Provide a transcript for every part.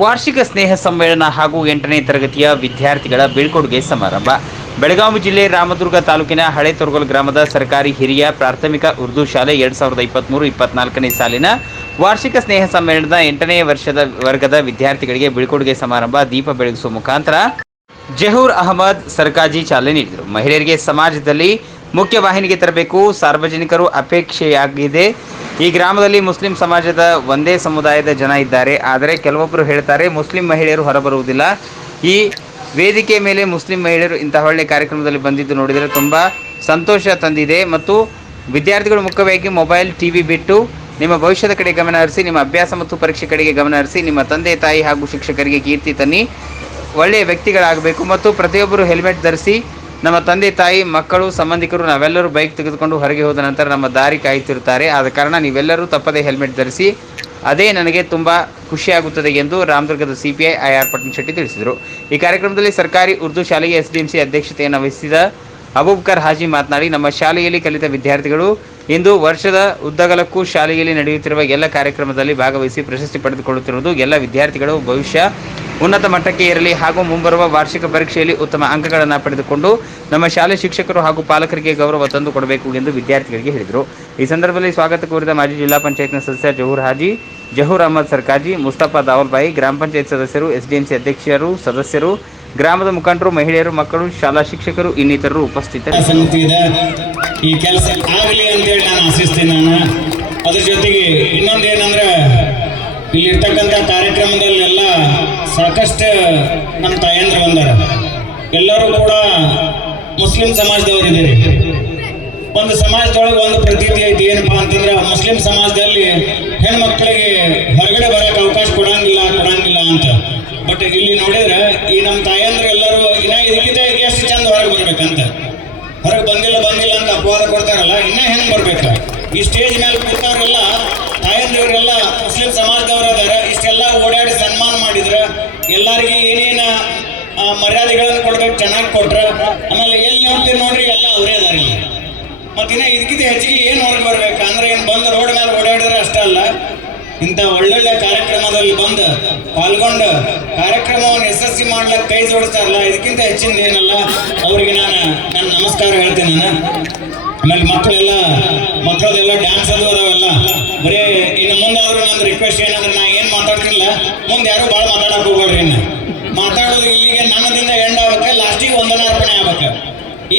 ವಾರ್ಷಿಕ ಸ್ನೇಹ ಸಮ್ಮೇಳನ ಹಾಗೂ ಎಂಟನೇ ತರಗತಿಯ ವಿದ್ಯಾರ್ಥಿಗಳ ಬೀಳ್ಕೊಡುಗೆ ಸಮಾರಂಭ. ಬೆಳಗಾವಿ ಜಿಲ್ಲೆ ರಾಮದುರ್ಗ ತಾಲೂಕಿನ ಹಳೆ ತೊರಗಲ್ ಗ್ರಾಮದ ಸರ್ಕಾರಿ ಹಿರಿಯ ಪ್ರಾಥಮಿಕ ಉರ್ದು ಶಾಲೆ ಎರಡ್ ಸಾವಿರದ ಇಪ್ಪತ್ತ್ಮೂರು ಇಪ್ಪತ್ನಾಲ್ಕನೇ ಸಾಲಿನ ವಾರ್ಷಿಕ ಸ್ನೇಹ ಸಮ್ಮೇಳನದ ಎಂಟನೇ ವರ್ಷದ ವರ್ಗದ ವಿದ್ಯಾರ್ಥಿಗಳಿಗೆ ಬೀಳ್ಕೊಡುಗೆ ಸಮಾರಂಭ ದೀಪ ಬೆಳಗಿಸುವ ಮುಖಾಂತರ ಜಹೂರ್ ಅಹಮದ್ ಸರ್ಕಾಜಿ ಚಾಲನೆ ನೀಡಿದರು. ಮಹಿಳೆಯರಿಗೆ ಸಮಾಜದಲ್ಲಿ ಮುಖ್ಯ ವಾಹಿನಿಗೆ ತರಬೇಕು. ಸಾರ್ವಜನಿಕರು ಅಪೇಕ್ಷೆಯಾಗಿದೆ. ಈ ಗ್ರಾಮದಲ್ಲಿ ಮುಸ್ಲಿಂ ಸಮಾಜದ ಒಂದೇ ಸಮುದಾಯದ ಜನ ಇದ್ದಾರೆ. ಆದರೆ ಕೆಲವೊಬ್ಬರು ಹೇಳ್ತಾರೆ, ಮುಸ್ಲಿಂ ಮಹಿಳೆಯರು ಹೊರಬರುವುದಿಲ್ಲ. ಈ ವೇದಿಕೆ ಮೇಲೆ ಮುಸ್ಲಿಂ ಮಹಿಳೆಯರು ಇಂತಹ ಒಳ್ಳೆಯ ಕಾರ್ಯಕ್ರಮದಲ್ಲಿ ಬಂದಿದ್ದು ನೋಡಿದರೆ ತುಂಬ ಸಂತೋಷ ತಂದಿದೆ. ಮತ್ತು ವಿದ್ಯಾರ್ಥಿಗಳು ಮುಖ್ಯವಾಗಿ ಮೊಬೈಲ್ ಟಿವಿ ಬಿಟ್ಟು ನಿಮ್ಮ ಭವಿಷ್ಯದ ಕಡೆ ಗಮನ ಹರಿಸಿ, ನಿಮ್ಮ ಅಭ್ಯಾಸ ಮತ್ತು ಪರೀಕ್ಷೆ ಕಡೆಗೆ ಗಮನ ಹರಿಸಿ, ನಿಮ್ಮ ತಂದೆ, ತಾಯಿ ಹಾಗೂ ಶಿಕ್ಷಕರಿಗೆ ಕೀರ್ತಿ ತನ್ನಿ. ಒಳ್ಳೆಯ ವ್ಯಕ್ತಿಗಳಾಗಬೇಕು. ಮತ್ತು ಪ್ರತಿಯೊಬ್ಬರು ಹೆಲ್ಮೆಟ್ ಧರಿಸಿ ನಮ್ಮ ತಂದೆ ತಾಯಿ, ಮಕ್ಕಳು, ಸಂಬಂಧಿಕರು, ನಾವೆಲ್ಲರೂ ಬೈಕ್ ತೆಗೆದುಕೊಂಡು ಹೊರಗೆ ಹೋದ ನಂತರ ನಮ್ಮ ದಾರಿ ಕಾಯುತ್ತಿರುತ್ತಾರೆ. ಆದ ಕಾರಣ ನೀವೆಲ್ಲರೂ ತಪ್ಪದೇ ಹೆಲ್ಮೆಟ್ ಧರಿಸಿ, ಅದೇ ನನಗೆ ತುಂಬ ಖುಷಿಯಾಗುತ್ತದೆ ಎಂದು ರಾಮದುರ್ಗದ ಸಿಪಿಐ ಆರ್ ಪಟ್ನ ಶೆಟ್ಟಿ ತಿಳಿಸಿದರು. ಈ ಕಾರ್ಯಕ್ರಮದಲ್ಲಿ ಸರ್ಕಾರಿ ಉರ್ದು ಶಾಲೆಗೆ ಎಸ್ಡಿಎಂಸಿ ಅಧ್ಯಕ್ಷತೆಯನ್ನು ವಹಿಸಿದ ಅಬೂಬ್ಕರ್ ಹಾಜಿ ಮಾತನಾಡಿ, ನಮ್ಮ ಶಾಲೆಯಲ್ಲಿ ಕಲಿತ ವಿದ್ಯಾರ್ಥಿಗಳು ಇಂದು ವರ್ಷದ ಉದ್ದಗಲಕ್ಕೂ ಶಾಲೆಯಲ್ಲಿ ನಡೆಯುತ್ತಿರುವ ಎಲ್ಲ ಕಾರ್ಯಕ್ರಮದಲ್ಲಿ ಭಾಗವಹಿಸಿ ಪ್ರಶಸ್ತಿ ಪಡೆದುಕೊಳ್ಳುತ್ತಿರುವುದು ಎಲ್ಲ ವಿದ್ಯಾರ್ಥಿಗಳು ಭವಿಷ್ಯ. ಉನ್ನತ ಮಟ್ಟಕ್ಕೆ ಏರಲಿ ಹಾಗೂ ಮುಂಬರುವ ವಾರ್ಷಿಕ ಪರೀಕ್ಷೆಯಲ್ಲಿ ಉತ್ತಮ ಅಂಕಗಳನ್ನು ಪಡೆದುಕೊಂಡು ನಮ್ಮ ಶಾಲೆ ಶಿಕ್ಷಕರು ಹಾಗೂ ಪಾಲಕರಿಗೆ ಗೌರವ ತಂದು ಕೊಡಬೇಕು ಎಂದು ವಿದ್ಯಾರ್ಥಿಗಳಿಗೆ ಹೇಳಿದರು. ಈ ಸಂದರ್ಭದಲ್ಲಿ ಸ್ವಾಗತ ಕೋರಿದ ಮಾಜಿ ಜಿಲ್ಲಾ ಪಂಚಾಯತ್ನ ಸದಸ್ಯ ಜಹೂರ್ ಹಾಜಿ, ಜಹೂರ್ ಅಹಮದ್ ಸರ್ಕಾಜಿ, ಮುಸ್ತಫಾ ದಾವಲ್ಬಾಯಿ, ಗ್ರಾಮ ಪಂಚಾಯತ್ ಸದಸ್ಯರು, ಎಸ್ಡಿಎಂಸಿ ಅಧ್ಯಕ್ಷರು, ಸದಸ್ಯರು, ಗ್ರಾಮದ ಮುಖಂಡರು, ಮಹಿಳೆಯರು, ಮಕ್ಕಳು, ಶಾಲಾ ಶಿಕ್ಷಕರು, ಇನ್ನಿತರರು ಉಪಸ್ಥಿತರು. ಈ ಕೆಲಸ ಆಗಲಿ ಅಂತೇಳಿ ನಾನು ನಾನು. ಅದ್ರ ಜೊತೆಗೆ ಇನ್ನೊಂದೇನಂದ್ರೆ, ಇಲ್ಲಿರ್ತಕ್ಕಂಥ ಕಾರ್ಯಕ್ರಮದಲ್ಲೆಲ್ಲ ಸಾಕಷ್ಟು ನಮ್ಮ ತಾಯಂದ್ರು ಬಂದಾರ. ಎಲ್ಲರೂ ಕೂಡ ಮುಸ್ಲಿಂ ಸಮಾಜದವರಿದ್ದೀರಿ. ಒಂದು ಸಮಾಜದೊಳಗೆ ಒಂದು ಪ್ರತೀತಿ ಐತಿ, ಏನಪ್ಪಾ ಅಂತಂದ್ರೆ ಮುಸ್ಲಿಂ ಸಮಾಜದಲ್ಲಿ ಹೆಣ್ಮಕ್ಳಿಗೆ ಹೊರಗಡೆ ಬರಕ್ಕೆ ಅವಕಾಶ ಕೊಡಂಗಿಲ್ಲ ಕೊಡಂಗಿಲ್ಲ ಅಂತ. ಬಟ್ ಇಲ್ಲಿ ನೋಡಿದ್ರೆ ಈ ನಮ್ಮ ತಾಯಂದ್ರೆ ಎಲ್ಲರೂ, ಇನ್ನ ಇದಕ್ಕಿಂತ ಎಷ್ಟು ಚಂದ ಹೊರಗೆ ಬರ್ಬೇಕಂತ. ಹೊರಗೆ ಬಂದಿಲ್ಲ ಬಂದಿಲ್ಲ ಅಂತ ಅಪವಾದ ಕೊಡ್ತಾರಲ್ಲ, ಇನ್ನ ಹೆಂಗ್ ಬರ್ಬೇಕ? ಈ ಸ್ಟೇಜ್ ಮೇಲೆ ಕೂತಾರಲ್ಲ ತಾಯಂದಿವರೆಲ್ಲ ಮುಸ್ಲಿಂ ಸಮಾಜದವ್ರು ಅದಾರ ಎಲ್ಲಾರ್ಗಿ ಏನೇನು ಮರ್ಯಾದೆಗಳನ್ನು ಕೊಡ್ಬೇಕು, ಚೆನ್ನಾಗಿ ಕೊಟ್ರ, ಆಮೇಲೆ ಎಲ್ಲಿ ನೋಡ್ತೀವಿ ನೋಡ್ರಿ, ಎಲ್ಲ ಅವರೇ ಅದಾರಿ ಮತ್ತೆ ಇನ್ನ ಇದಕ್ಕಿಂತ ಹೆಚ್ಚಿಗೆ ಏನು ಹೊರಗೆ ಬರ್ಬೇಕು? ಅಂದ್ರೆ ಏನು ಬಂದು ರೋಡ್ ಮೇಲೆ ಓಡಾಡಿದ್ರೆ ಅಷ್ಟೇ ಅಲ್ಲ. ಇಂಥ ಒಳ್ಳೊಳ್ಳೆ ಕಾರ್ಯಕ್ರಮದಲ್ಲಿ ಬಂದು ಪಾಲ್ಗೊಂಡು ಕಾರ್ಯಕ್ರಮವನ್ನು ಯಶಸ್ವಿ ಮಾಡ್ಲಿಕ್ಕೆ ಕೈ ಜೋಡಿಸ್ತಾರಲ್ಲ, ಇದಕ್ಕಿಂತ ಹೆಚ್ಚಿನ ಏನಲ್ಲ, ಅವರಿಗೆ ನಾನು ನನ್ನ ನಮಸ್ಕಾರ ಹೇಳ್ತೀನಿ ನಾನು. ಆಮೇಲೆ ಮಕ್ಕಳೆಲ್ಲ ಮಕ್ಕಳದೆಲ್ಲ ಡ್ಯಾನ್ಸ್ ಅದು ಅದಾವೆಲ್ಲ, ಬರೀ ಇನ್ನು ನನ್ನ ರಿಕ್ವೆಸ್ಟ್ ಏನಂದ್ರೆ ನಾ ಏನು ಮಾತಾಡ್ತಿಲ್ಲ ಮುಂದೆ ಯಾರು ಭಾಳ ಮಾತಾಡಕ್ ಹೋಗ್ಬೇಡ್ರಿ ಇನ್ನು. ಮಾತಾಡೋದು ಇಲ್ಲಿಗೆ ನನ್ನದಿಂದ ಎಂಡ್ ಆಗ್ಬೇಕು ಲಾಸ್ಟಿಗೆ ಒಂದನ ಅರ್ಪಣೆ ಆಗ್ಬೇಕು.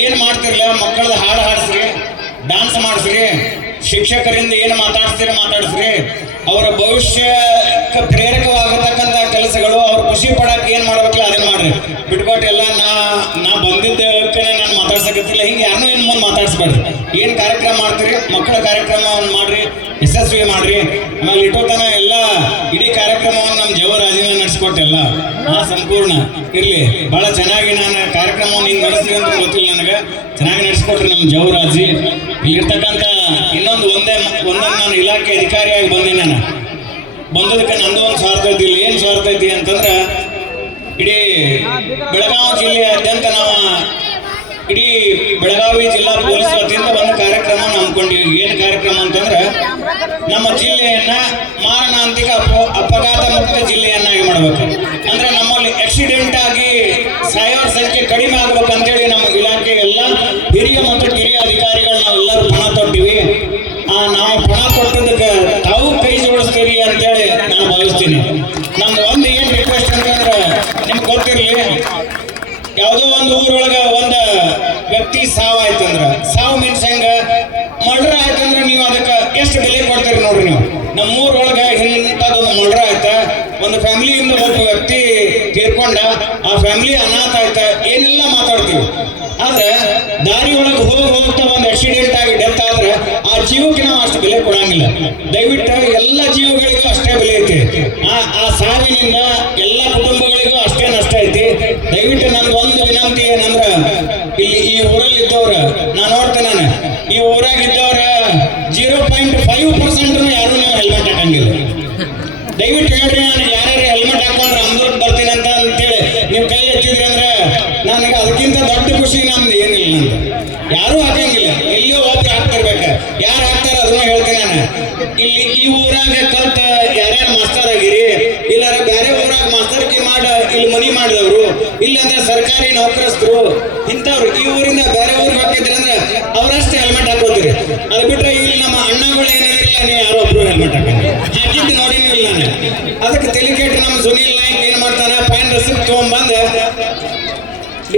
ಏನು ಮಾಡ್ತಿರ್ಲ, ಮಕ್ಕಳದ ಹಾಡು ಹಾಡಿಸ್ರಿ ಡಾನ್ಸ್ ಮಾಡಿಸ್ರಿ, ಶಿಕ್ಷಕರಿಂದ ಏನು ಮಾತಾಡಿಸ್ತೀರಿ ಮಾತಾಡಿಸ್ರಿ. ಅವರ ಭವಿಷ್ಯಕ್ಕೆ ಪ್ರೇರಕವಾಗಿರ್ತಕ್ಕಂಥ ಕೆಲಸಗಳು, ಅವ್ರು ಖುಷಿ ಪಡಕ್ಕೆ ಏನು ಮಾಡ್ಬೇಕಲ್ಲ ಅದನ್ನ ಮಾಡ್ರಿ. ಬಿಟ್ಕೊಟ್ಟು ಎಲ್ಲ ನಾ ನಾ ಬಂದಿದ್ದಕ್ಕೆ ನಾನು ಮಾತಾಡ್ಸಕತ್ತಿಲ್ಲ, ಹಿಂಗೆ ಯಾರನ್ನೂ ಇನ್ನು ಮುಂದೆ ಮಾತಾಡಿಸ್ಬೇಡ್ರಿ. ಏನು ಕಾರ್ಯಕ್ರಮ ಮಾಡ್ತೀರಿ, ಮಕ್ಕಳ ಕಾರ್ಯಕ್ರಮವನ್ನು ಮಾಡ್ರಿ ಯಶಸ್ವಿ ಮಾಡ್ರಿ. ಆಮೇಲೆ ಇಟ್ಟೋತನ ಎಲ್ಲ ಇಡೀ ಕಾರ್ಯಕ್ರಮವನ್ನು ನಮ್ಮ ಜವರಾಜಿನ ನಡೆಸ್ಕೊಟ್ಟೆಲ್ಲ. ಆ ಸಂಪೂರ್ಣ. ಇರ್ಲಿ, ಬಹಳ ಚೆನ್ನಾಗಿ ನಾನು ಕಾರ್ಯಕ್ರಮವನ್ನು ಹಿಂಗೆ ನಡೆಸ್ತೀವಿ ಅಂತ ಗೊತ್ತಿಲ್ಲ ನನಗೆ. ಚೆನ್ನಾಗಿ ನಡೆಸ್ಕೊಟ್ರಿ ನಮ್ಮ ಜವರಾಜಿ ಇಲ್ಲಿರ್ತಕ್ಕಂಥ ಇನ್ನೊಂದು ಒಂದೇ ಒಂದೊಂದು ನಾನು ಇಲಾಖೆ ಅಧಿಕಾರಿಯಾಗಿ ಬಂದೆ ನಾನು. ಬಂದದಕ್ಕೆ ನಂದು ಒಂದು ಸ್ವಾರ್ಥ ಐತಿ ಏನು ಸ್ವಾರ್ಥ ಐತಿ ಅಂತಂದ್ರೆ, ಇಡೀ ಬೆಳಗಾವಿ ಜಿಲ್ಲೆಯಾದ್ಯಂತ ನಾವು ಇಡೀ ಬೆಳಗಾವಿ ಜಿಲ್ಲಾ ಪೊಲೀಸ್ ವತಿಯಿಂದ ಒಂದು ಕಾರ್ಯಕ್ರಮ ಹಮ್ಮಿಕೊಂಡಿವಿ ಏನು ಕಾರ್ಯಕ್ರಮ ಅಂತಂದ್ರೆ ನಮ್ಮ ಜಿಲ್ಲೆಯನ್ನ ಮಾರಣಾಂತಿಕ ಅಪ ಅಪಘಾತ ಮುಕ್ತ ಜಿಲ್ಲೆಯನ್ನಾಗಿ ಮಾಡಬೇಕು. ಅಂದ್ರೆ ನಮ್ಮಲ್ಲಿ ಆಕ್ಸಿಡೆಂಟ್ ಆಗಿ ಸಾಯೋರ ಸಂಖ್ಯೆ ಕಡಿಮೆ ಆಗ್ಬೇಕು ಅಂತೇಳಿ ನಮ್ಮ ಇಲಾಖೆ ಎಲ್ಲ ಹಿರಿಯ ಮತ್ತು ಕಿರಿಯ ಅಧಿಕಾರಿಗಳು ನಾವೆಲ್ಲರೂ ಪಣ ತೊಟ್ಟಿವಿ. ಆ, ನಾವು ಪಣ ಕೊಟ್ಟದಕ್ಕೆ ತಾವು ಕೈ ಜೋಡಿಸ್ತೀರಿ ಅಂತೇಳಿ ನಾನು ಭಾವಿಸ್ತೀನಿ. ನಮ್ಮ ಒಂದು ಏನ್ ರಿಕ್ವೆಸ್ಟ್ ಅಂತಂದ್ರೆ ನಿಮ್ಗೆ ಗೊತ್ತಿರಲಿ, ಯಾವುದೋ ಒಂದು ಊರೊಳಗ ಒಂದು ವ್ಯಕ್ತಿ ಸಾವು ಅದಕ್ಕೆ ಮಿಲಿಯನ್ ಬೆಲೆ ಕೊಡ್ತೀರಿ ನೋಡ್ರಿ ನೀವು. ನಮ್ಮ ಊರೊಳಗ ಒಂದು ಮರ್ಡರ್ ಆಯ್ತ, ಒಂದು ಫ್ಯಾಮಿಲಿಯಿಂದ ಒಬ್ಬ ವ್ಯಕ್ತಿ ತೀರ್ಕೊಂಡ, ಆ ಫ್ಯಾಮಿಲಿ ಅನಾಥ ಆಯ್ತ, ಏನೆಲ್ಲ ಮಾತಾಡ್ತೀವಿ. ಆದ್ರೆ ದಾರಿ ಒಳಗೆ ಹೋಗಿ ಹೋಗ್ತಾ ಒಂದು ಆಕ್ಸಿಡೆಂಟ್ ಆಗಿ ಡೆತ್ ಆದ್ರೆ ಆ ಜೀವಕ್ಕೆ ನಾವು ಅಷ್ಟು ಬೆಲೆ ಕೊಡಂಗಿಲ್ಲ. ದಯವಿಟ್ಟು ಎಲ್ಲ ಜೀವಗಳಿಗೂ ಅಷ್ಟೇ ಬೆಲೆ ಐತಿ. ಆ ಆ ಸಾವಿನಿಂದ ಎಲ್ಲ ಕುಟುಂಬಗಳಿಗೂ ಅಷ್ಟೇ ನಷ್ಟ ಐತಿ. ದಯವಿಟ್ಟು ನನ್ಗೆ ಒಂದು ವಿನಂತಿ ಏನಂದ್ರ, ಇಲ್ಲಿ ಈ ಊರಲ್ಲಿ ಇದ್ದವ್ರ ನಾ ನೋಡ್ತೇನೆ ನಾನು, ಈ ಊರಾಗ ಯಾರೂ ಹಾಕಂಗಿಲ್ಲ. ಎಲ್ಲಿಯೋ ಒಬ್ರು ಹಾಕ್ತಿರ್ಬೇಕ ಯಾರು ಹಾಕ್ತಾರ ಅದನ್ನ ಹೇಳ್ತೀನಿ ನಾನು. ಇಲ್ಲಿ ಈ ಊರಾಗ ಕಲ್ತ ಯಾರ್ಯಾರು ಮಾಸ್ತರ್ ಆಗಿರಿ ಇಲ್ಲಾರ ಬೇರೆ ಊರಾಗ ಇಲ್ಲಿ ಮನಿ ಮಾಡಿದವರು, ಇಲ್ಲಂದ್ರೆ ಸರ್ಕಾರಿ ನೌಕರಸ್ಥರು, ಇಂಥವ್ರು, ಈ ಊರಿಂದ ಬೇರೆ ಊರಿಗೆ ಹಾಕಿದ್ರೆ ಅಂದ್ರೆ ಅವರಷ್ಟೇ ಹೆಲ್ಮೆಟ್ ಹಾಕೋತೀರಿ. ಅದು ಬಿಟ್ರೆ ಇಲ್ಲಿ ನಮ್ಮ ಅಣ್ಣಗಳು ಏನಿಲ್ಲ ನೀವು ಯಾರೋ ಒಬ್ರು ಹೆಲ್ಮೆಟ್ ಹಾಕಂడి ಹಾಕಿದ್ದು ಇಲ್ಲ ನಾನು. ಅದಕ್ಕೆ ತೆಲಿಕೇಟ್ ನಮ್ಮ ಸುನೀಲ್ ನಾಯಕ್ ಏನ್ ಮಾಡ್ತಾನೆ ಫೈನ್ ರಸೀದ್ ತಗೊಂಡ್ಬಂದು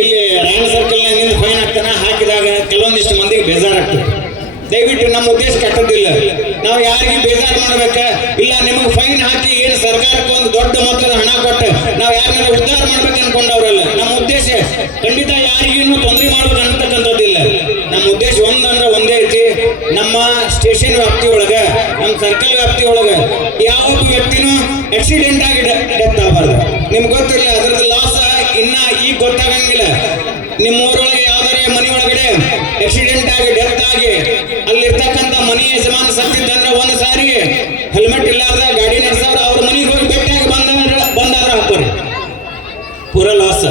ಇಲ್ಲಿ ರಾಯಲ್ ಸರ್ಕಲ್ ನಿಂದು ಫೈನ್ ಹಾಕ್ತಾನೆ, ಹಾಕಿದಾಗ ಕೆಲವೊಂದಿಷ್ಟು ಮಂದಿಗೆ ಬೇಜಾರಾಗ್ತದೆ. ದಯವಿಟ್ಟು ನಮ್ಮ ಉದ್ದೇಶ ಕೆಟ್ಟದಿಲ್ಲ ನಾವು ಯಾರಿಗೆ ಬೇಜಾರು ಮಾಡ್ಬೇಕ? ಇಲ್ಲ, ನಿಮಗೆ ಫೈನ್ ಹಾಕಿ ಏನು ಸರ್ಕಾರಕ್ಕೆ ಒಂದು ದೊಡ್ಡ ಮೊತ್ತದ ಹಣ ಕೊಟ್ಟು ನಾವು ಯಾರನ್ನ ಉದ್ಧಾರ ಮಾಡ್ಬೇಕು ಅನ್ಕೊಂಡವ್ರಲ್ಲ, ನಮ್ಮ ಉದ್ದೇಶ ಖಂಡಿತ ಯಾರಿಗೇನು ತೊಂದರೆ ಮಾಡೋದು ಅಂತಕ್ಕಂಥದ್ದಿಲ್ಲ ನಮ್ಮ ಉದ್ದೇಶ ಒಂದಂದ್ರೆ ಒಂದೇ ಐತಿ, ನಮ್ಮ ಸ್ಟೇಷನ್ ವ್ಯಾಪ್ತಿ ಒಳಗೆ, ನಮ್ಮ ಸರ್ಕಲ್ ವ್ಯಾಪ್ತಿ ಒಳಗೆ ಯಾವೊಬ್ಬ ವ್ಯಕ್ತಿನೂ ಆಕ್ಸಿಡೆಂಟ್ ಆಗಿ ಡೆತ್ ಆಗಬಾರ್ದು. ನಿಮ್ಗೆ ಗೊತ್ತಿಲ್ಲ ಅದ್ರದ್ದು ಲಾಸ್ ಇನ್ನ ಈಗ ಗೊತ್ತಾಗಂಗಿಲ್ಲ ನಿಮ್ಮ ಊರೊಳಗೆ ಮನೆ ಒಳಗಡೆ ಆಕ್ಸಿಡೆಂಟ್ ಆಗಿ ಡೆತ್ ಆಗಿ, ಅಲ್ಲಿರ್ತಕ್ಕಂಥ ಮನೆ ಯಜಮಾನ ಸತ್ತಿದ್ದಂದ್ರೆ ಒಂದ್ ಸಾರಿ ಹೆಲ್ಮೆಟ್ ಇಲ್ಲಾರ್ದ ಗಾಡಿ ನಡೆಸೋರು ಅವ್ರ ಮನೆಗೆ ಹೋಗಿ ಭೇಟಿಯಾಗಿ ಬಂದ ಬಂದಾದ್ರ ಹಾಕೋರಿ ಪೂರ ಲಾಸ್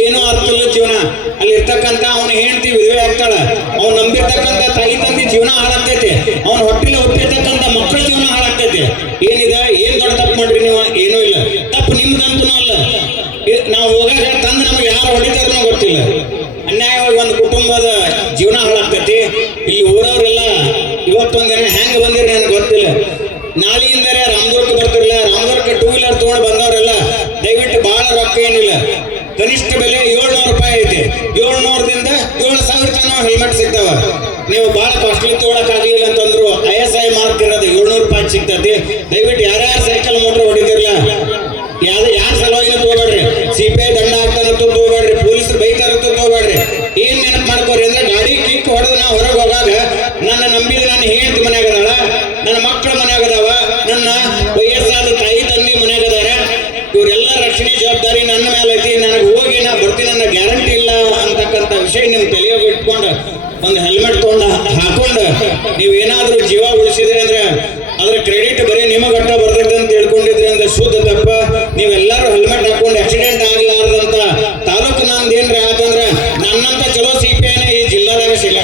ಏನು ಅರ್ಥಲ್ಲ ಜೀವನ. ಅಲ್ಲಿ ಇರ್ತಕ್ಕಂಥ ಅವನ ಹೆಂಡತಿ ವಿಧವೆ ಆಗ್ತಾಳ. ಅವ್ನು ನಂಬಿರ್ತಕ್ಕಂಥ ತಾಯಿ ತಂದೆ ಜೀವನ ಹಾಳಾಗ್ತೈತಿ. ಅವ್ನ ಹೊಟ್ಟಿನ ಹುಟ್ಟಿರ್ತಕ್ಕಂಥ ಮಕ್ಕಳ ಜೀವನ ಹಾಳಾಗ್ತೈತಿ. ಏನಿದೆ? ಏನ್ ದೊಡ್ಡ ತಪ್ಪು ಮಾಡ್ರಿ ನೀವು? ಏನೂ ಇಲ್ಲ. ತಪ್ಪು ನಿಮ್ದಂತೂ ನಾಳೆಯಿಂದರೆ ರಾಮದುರ್ಗ ಬರ್ತಿರಲ್ಲ ರಾಮದುರ್ಗ ಟೂ ವೀಲರ್ ತಗೊಂಡು ಬಂದವರೆಲ್ಲ ದಯವಿಟ್ಟು ಬಹಳ ರೊಕ್ಕ ಏನಿಲ್ಲ. ಕನಿಷ್ಠ ಬೆಲೆ ಏಳ್ನೂರು ರೂಪಾಯಿ ಐತಿ. ಏಳ್ನೂರದಿಂದ ಏಳು ಸಾವಿರ ತನಕ ಹೆಲ್ಮೆಟ್ ಸಿಗ್ತಾವ. ನೀವು ಬಹಳ ಕಾಸ್ಟ್ಲಿ ತಗೊಳಕ್ ಆಗ್ಲಿಲ್ಲ ಅಂತಂದ್ರು ಐ ಎಸ್ ಐ ಮಾರ್ಕ್ ಇರೋದು ಏಳ್ನೂರು ರೂಪಾಯಿ ಸಿಗ್ತೈತಿ. ದಯವಿಟ್ಟು ಯಾರ್ಯಾರು ಸೈಕಲ್ ಮೋಟ್ರ್ ಹೊಡಿತಿರಲ್ಲ ಯಾವ್ದು ಮಕ್ಕಳು ಮನೆಯಾಗದವ? ನನ್ನ ವಯಸ್ಸಾದ ತಾಯಿ ತಂದಿ ಮನೆಯಾಗದಾರ. ಇವರೆಲ್ಲ ರಕ್ಷಣೆ ಜವಾಬ್ದಾರಿ ನನ್ನ ಮೇಲೆ ಐತಿ. ನನಗೆ ಹೋಗಿ ನಾ ಬರ್ತೀನಿ ನನ್ನ ಗ್ಯಾರಂಟಿ ಇಲ್ಲ ಅಂತಕ್ಕಂಥ ವಿಷಯ ನಿಮ್ ತಲೆಯೋಗಿ ಇಟ್ಕೊಂಡು ಒಂದು ಹೆಲ್ಮೆಟ್ ತಗೊಂಡು ಹಾಕೊಂಡು ನೀವು ಏನಾದರೂ ಜೀವ ಉಳಿಸಿದ್ರಿ ಅಂದ್ರೆ ಅದ್ರ ಕ್ರೆಡಿಟ್ ಬರೀ ನಿಮಗಟ್ಟ ಬರ್ತೈತೆ ಅಂತ ತಿಳ್ಕೊಂಡಿದ್ರಿ ಅಂದ್ರೆ ಶುದ್ಧ ತಪ್ಪ. ನೀವೆಲ್ಲರೂ ಹೆಲ್ಮೆಟ್ ಹಾಕೊಂಡು ಆಕ್ಸಿಡೆಂಟ್ ಆಗ್ಲಾರ್ದಂತ ತಾಲೂಕು ನಂದು ಆತಂದ್ರೆ ನನ್ನಂತ ಚಲೋ ಸಿ ಪಿ ಈ ಜಿಲ್ಲಾದಾಗ ಸಿಗಲ್ಲ.